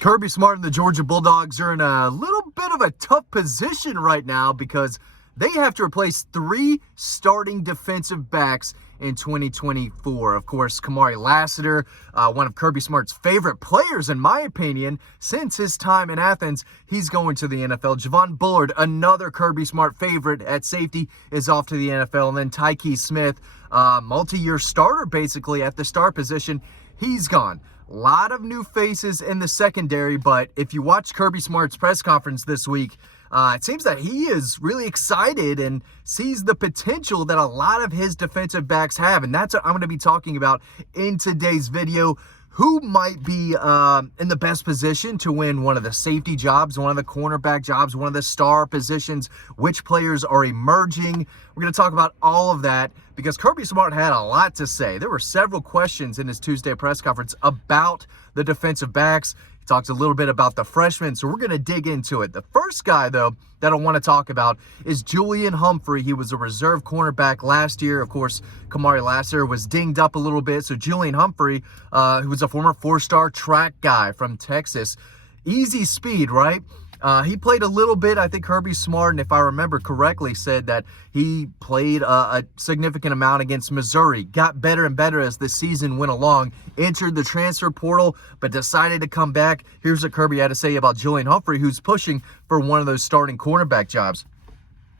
Kirby Smart and the Georgia Bulldogs are in a little bit of a tough position right now because they have to replace 3 starting defensive backs in 2024. Of course, Kamari Lassiter, one of Kirby Smart's favorite players, in my opinion, since his time in Athens, he's going to the NFL. Javon Bullard, another Kirby Smart favorite at safety, is off to the NFL. And then Tyke Smith, multi-year starter basically at the star position, he's gone. A lot of new faces in the secondary, but if you watch Kirby Smart's press conference this week, it seems that he is really excited and sees the potential that a lot of his defensive backs have. And that's what I'm going to be talking about in today's video. Who might be in the best position to win one of the safety jobs, one of the cornerback jobs, one of the star positions, which players are emerging. We're going to talk about all of that because Kirby Smart had a lot to say. There were several questions in his Tuesday press conference about the defensive backs. He talked a little bit about the freshmen, so we're going to dig into it. The first guy, though, that I want to talk about is Julian Humphrey. He was a reserve cornerback last year. Of course, Kamari Lassiter was dinged up a little bit. So Julian Humphrey, who was a former 4-star track guy from Texas, easy speed, right? He played a little bit. I think Kirby Smart, and if I remember correctly, said that he played a significant amount against Missouri, got better and better as the season went along, entered the transfer portal, but decided to come back. Here's what Kirby had to say about Julian Humphrey, who's pushing for one of those starting cornerback jobs.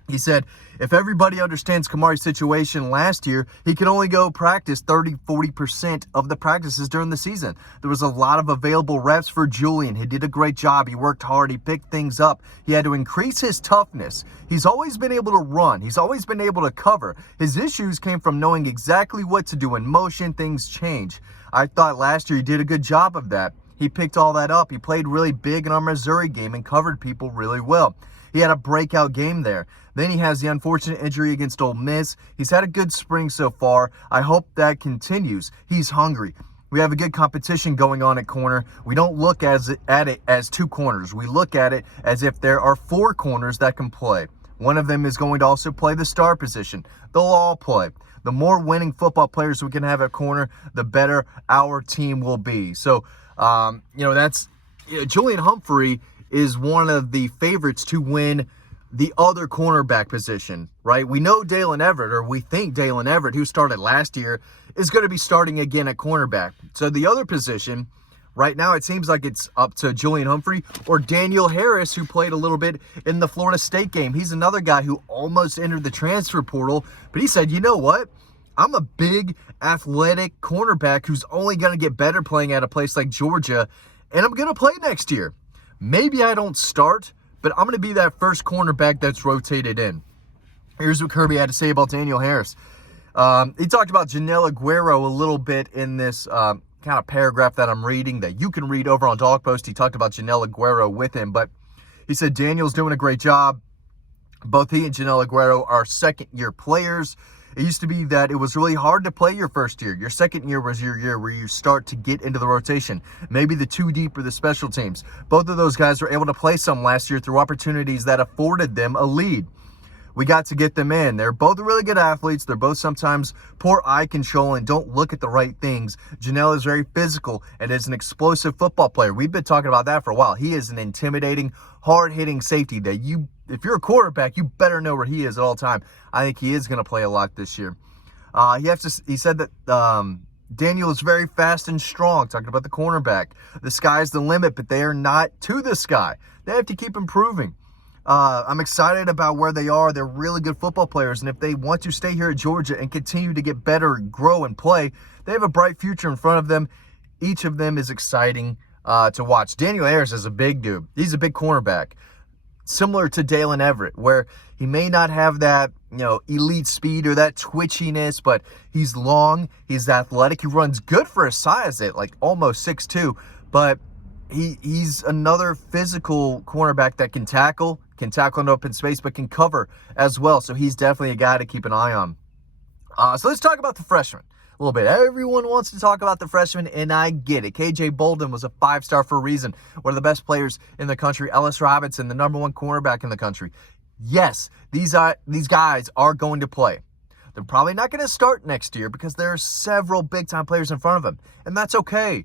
He said, if everybody understands Kamari's situation last year, he could only go practice 30-40% of the practices during the season. There was a lot of available reps for Julian. He did a great job. He worked hard. He picked things up. He had to increase his toughness. He's always been able to run. He's always been able to cover. His issues came from knowing exactly what to do in motion. Things change. I thought last year he did a good job of that. He picked all that up. He played really big in our Missouri game and covered people really well. He had a breakout game there. Then he has the unfortunate injury against Ole Miss. He's had a good spring so far. I hope that continues. He's hungry. We have a good competition going on at corner. We don't look at it as 2 corners. We look at it as if there are 4 corners that can play. One of them is going to also play the star position. They'll all play. The more winning football players we can have at corner, the better our team will be. So, Julian Humphrey is one of the favorites to win the other cornerback position, right? We know Dalen Everett, or we think Dalen Everett, who started last year, is going to be starting again at cornerback. So the other position, right now, it seems like it's up to Julian Humphrey or Daniel Harris, who played a little bit in the Florida State game. He's another guy who almost entered the transfer portal, but he said, you know what? I'm a big, athletic cornerback who's only going to get better playing at a place like Georgia, and I'm going to play next year. Maybe I don't start, but I'm going to be that first cornerback that's rotated in. Here's what Kirby had to say about Daniel Harris. He talked about Janelle Aguero a little bit in this kind of paragraph that I'm reading that you can read over on Dawg Post. He talked about Janelle Aguero with him, but he said Daniel's doing a great job. Both he and Janelle Aguero are second-year players. It used to be that it was really hard to play your first year. Your second year was your year where you start to get into the rotation. Maybe the 2 deep or the special teams. Both of those guys were able to play some last year through opportunities that afforded them a lead. We got to get them in. They're both really good athletes. They're both sometimes poor eye control and don't look at the right things. Janelle is very physical and is an explosive football player. We've been talking about that for a while. He is an intimidating, hard-hitting safety that if you're a quarterback, you better know where he is at all time. I think he is going to play a lot this year. He said that Daniel is very fast and strong, talking about the cornerback. The sky's the limit, but they are not to the sky. They have to keep improving. I'm excited about where they are. They're really good football players, and if they want to stay here at Georgia and continue to get better and grow and play, they have a bright future in front of them. Each of them is exciting to watch. Daniel Harris is a big dude. He's a big cornerback, similar to Dalen Everett, where he may not have that, elite speed or that twitchiness, but he's long, he's athletic, he runs good for his size at like almost 6'2", but he's another physical cornerback that can tackle in open space, but can cover as well. So he's definitely a guy to keep an eye on. So let's talk about the freshman a little bit. Everyone wants to talk about the freshman, and I get it. KJ Bolden was a 5-star for a reason. One of the best players in the country. Ellis Robinson, the number 1 cornerback in the country. Yes, these guys are going to play. They're probably not going to start next year because there are several big-time players in front of them, and that's okay.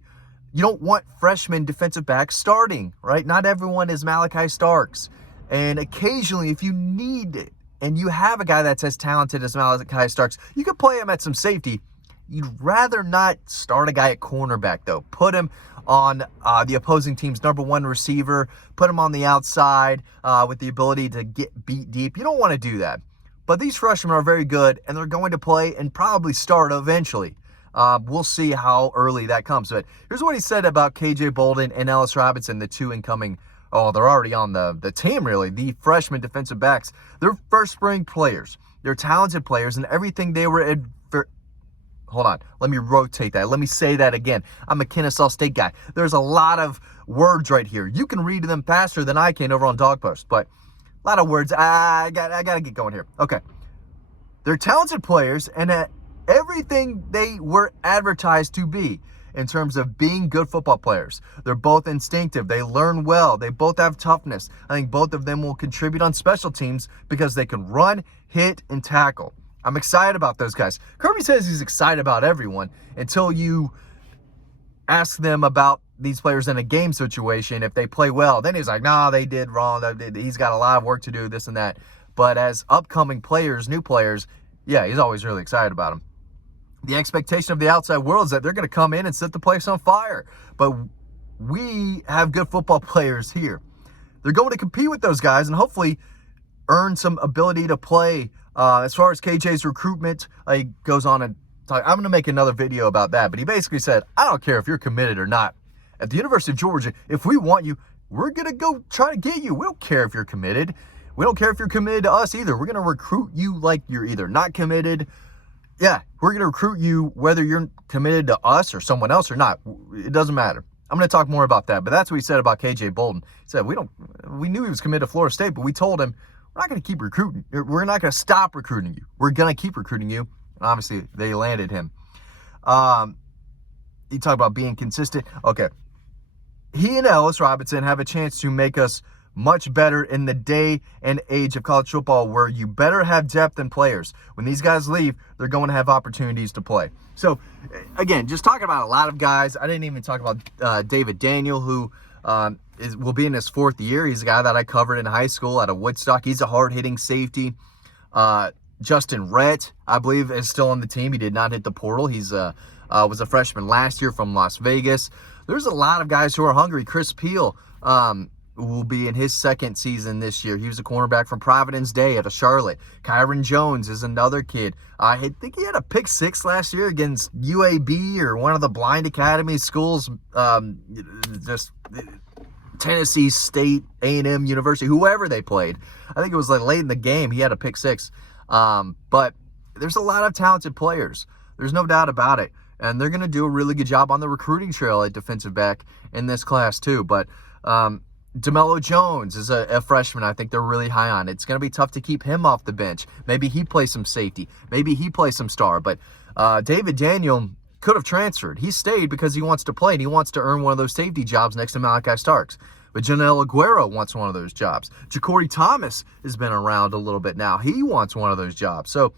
you don't want freshman defensive backs starting, right? Not everyone is Malachi Starks. And occasionally, if you need it, and you have a guy that's as talented as Malachi Starks, you can play him at some safety. You'd rather not start a guy at cornerback, though. Put him on the opposing team's #1 receiver. Put him on the outside with the ability to get beat deep. You don't want to do that. But these freshmen are very good, and they're going to play and probably start eventually. We'll see how early that comes. But here's what he said about KJ Bolden and Ellis Robinson, the two incoming. Oh, they're already on the team, really. The freshman defensive backs. They're first spring players. They're talented players, and everything they were hold on. Let me rotate that. Let me say that again. I'm a Kennesaw State guy. There's a lot of words right here. You can read them faster than I can over on Dawg Post, but a lot of words. I got to get going here. Okay. They're talented players, and everything they were advertised to be in terms of being good football players. They're both instinctive. They learn well. They both have toughness. I think both of them will contribute on special teams because they can run, hit, and tackle. I'm excited about those guys. Kirby says he's excited about everyone until you ask them about these players in a game situation. If they play well, then he's like, nah, they did wrong. He's got a lot of work to do, this and that. But as upcoming players, new players, yeah, he's always really excited about them. The expectation of the outside world is that they're going to come in and set the place on fire. But we have good football players here. They're going to compete with those guys and hopefully earn some ability to play. As far as KJ's recruitment, he goes on and talk. I'm going to make another video about that. But he basically said, I don't care if you're committed or not. At the University of Georgia, if we want you, we're going to go try to get you. We don't care if you're committed. We don't care if you're committed to us either. We're going to recruit you like you're either not committed. Yeah, we're going to recruit you whether you're committed to us or someone else or not. It doesn't matter. I'm going to talk more about that. But that's what he said about KJ Bolden. He said, we knew he was committed to Florida State, but we told him, we're not going to keep recruiting. We're not going to stop recruiting you. We're going to keep recruiting you. And obviously, they landed him. You talk about being consistent. Okay. He and Ellis Robinson have a chance to make us much better in the day and age of college football where you better have depth in players. When these guys leave, they're going to have opportunities to play. So, again, just talking about a lot of guys. I didn't even talk about David Daniel, who will be in his 4th year. He's a guy that I covered in high school out of Woodstock. He's a hard-hitting safety. Justin Rhett, I believe, is still on the team. He did not hit the portal. He's was a freshman last year from Las Vegas. There's a lot of guys who are hungry. Chris Peel will be in his 2nd season this year. He was a cornerback from Providence Day out of Charlotte. Kyron Jones is another kid. I think he had a pick 6 last year against UAB or one of the blind academy schools, just Tennessee State, A&M University, whoever they played. I think it was like late in the game. He had a pick 6. But there's a lot of talented players. There's no doubt about it. And they're going to do a really good job on the recruiting trail at defensive back in this class too. But DeMello Jones is a freshman I think they're really high on. It's going to be tough to keep him off the bench. Maybe he plays some safety. Maybe he plays some star. But David Daniel could have transferred. He stayed because he wants to play and he wants to earn one of those safety jobs next to Malachi Starks. But Janelle Aguero wants one of those jobs. Ja'Cory Thomas has been around a little bit now. He wants one of those jobs. So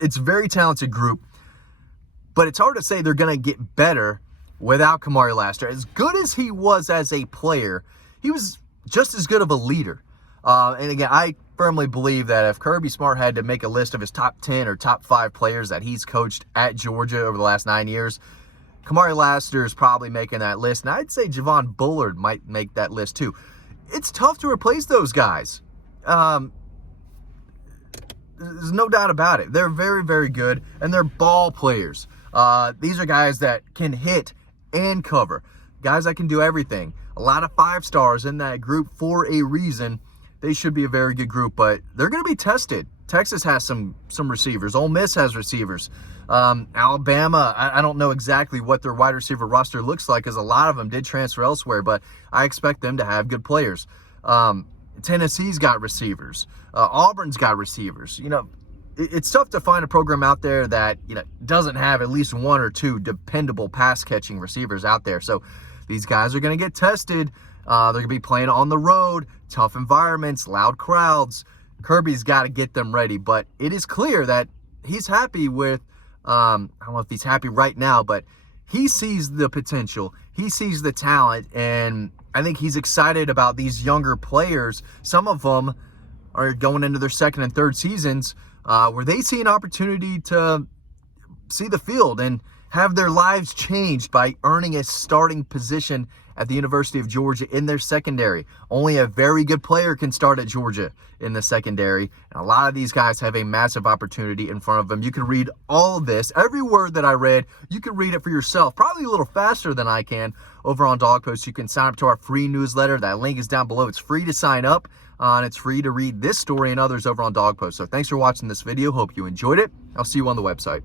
it's a very talented group. But it's hard to say they're going to get better without Kamari Lassiter. As good as he was as a player, he was just as good of a leader. And again, I firmly believe that if Kirby Smart had to make a list of his top 10 or top 5 players that he's coached at Georgia over the last 9 years, Kamari Lassiter is probably making that list. And I'd say Javon Bullard might make that list too. It's tough to replace those guys. There's no doubt about it. They're very, very good, and they're ball players. These are guys that can hit and cover. Guys that can do everything. A lot of 5 stars in that group for a reason. They should be a very good group, but they're going to be tested. Texas has some receivers. Ole Miss has receivers. Alabama, I don't know exactly what their wide receiver roster looks like because a lot of them did transfer elsewhere, but I expect them to have good players. Tennessee's got receivers. Auburn's got receivers. You know, it's tough to find a program out there that, you know, doesn't have at least 1 or 2 dependable pass-catching receivers out there. So these guys are going to get tested. They're going to be playing on the road, tough environments, loud crowds. Kirby's got to get them ready. But it is clear that he's happy with, I don't know if he's happy right now, but he sees the potential, he sees the talent, and I think he's excited about these younger players. Some of them are going into their second and third seasons where they see an opportunity to see the field and have their lives changed by earning a starting position at the University of Georgia in their secondary. Only a very good player can start at Georgia in the secondary, and a lot of these guys have a massive opportunity in front of them. You can read all of this, every word that I read, you can read it for yourself, probably a little faster than I can over on Dawg Post. You can sign up to our free newsletter. That link is down below. It's free to sign up, and it's free to read this story and others over on Dawg Post. So thanks for watching this video. Hope you enjoyed it. I'll see you on the website.